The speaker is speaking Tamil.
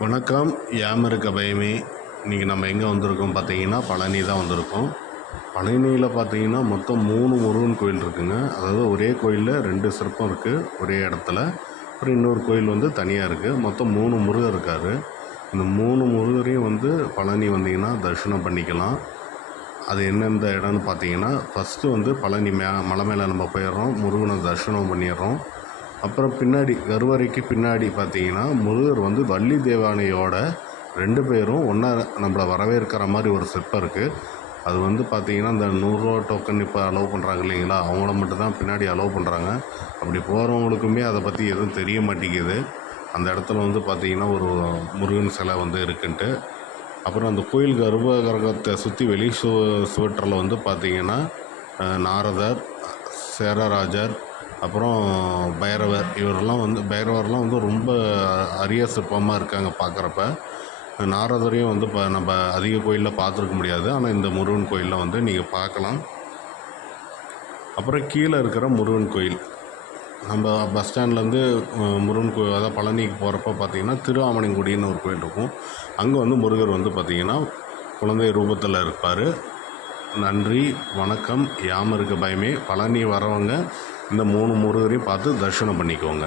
வணக்கம். யாமருக்கு பயமே. இன்றைக்கி நம்ம எங்கே வந்திருக்கோம் பார்த்தீங்கன்னா, பழனி தான் வந்திருக்கோம். பழனியில் பார்த்தீங்கன்னா மொத்தம் 3 முருகன் கோயில் இருக்குதுங்க. அதாவது ஒரே கோயிலில் 2 சிற்பம் இருக்குது ஒரே இடத்துல. அப்புறம் இன்னொரு கோயில் வந்து தனியாக இருக்குது. மொத்தம் 3 முருகர் இருக்கார். இந்த 3 முருகரையும் வந்து பழனி வந்தீங்கன்னா தரிசனம் பண்ணிக்கலாம். அது எந்தெந்த இடம்னு பார்த்தீங்கன்னா, ஃபஸ்ட்டு வந்து பழனி மலை மேலே நம்ம போயிடுறோம், முருகனை தரிசனம் பண்ணிடுறோம். அப்புறம் பின்னாடி கருவறைக்கு பின்னாடி பார்த்தீங்கன்னா, முருகர் வந்து வள்ளி தேவானையோட 2 பேரும் ஒன்றா நம்மளை வரவேற்கிற மாதிரி ஒரு சிற்பம் இருக்குது. அது வந்து பார்த்திங்கன்னா, இந்த 100 ரூபா டோக்கன் இப்போ அலோவ் பண்ணுறாங்க இல்லைங்களா, அவங்கள மட்டும்தான் பின்னாடி அலோவ் பண்ணுறாங்க. அப்படி போகிறவங்களுக்குமே அதை பற்றி எதுவும் தெரிய மாட்டேங்குது. அந்த இடத்துல வந்து பார்த்திங்கன்னா ஒரு முருகன் சிலை வந்து இருக்குன்ட்டு. அப்புறம் அந்த கோயில் கர்ப்பகிரகத்தை சுற்றி வெளி சுவற்றில் வந்து பார்த்திங்கன்னா நாரதர், சேரராஜர், அப்புறம் பைரவர், இவரெல்லாம் வந்து பைரவர்லாம் வந்து ரொம்ப அரிய சிற்பமாக இருக்காங்க பார்க்குறப்ப. நாரதரையும் வந்து நம்ம அதிக கோயிலில் பார்த்துருக்க முடியாது, ஆனால் இந்த முருகன் கோயிலில் வந்து நீங்கள் பார்க்கலாம். அப்புறம் கீழே இருக்கிற முருகன் கோயில், நம்ம பஸ் ஸ்டாண்ட்லேருந்து முருகன் கோயில் அதாவது பழனிக்கு போகிறப்ப பார்த்திங்கன்னா திருஆமணிங்குடின்னு ஒரு கோயில் இருக்கும். அங்கே வந்து முருகர் வந்து பார்த்திங்கன்னா குழந்தை ரூபத்தில் இருப்பார். நன்றி, வணக்கம். யாமருக்கு பயமே. பழனி வரவங்க இந்த 3 முருகரையும் பார்த்து தரிசனம் பண்ணிக்கோங்க.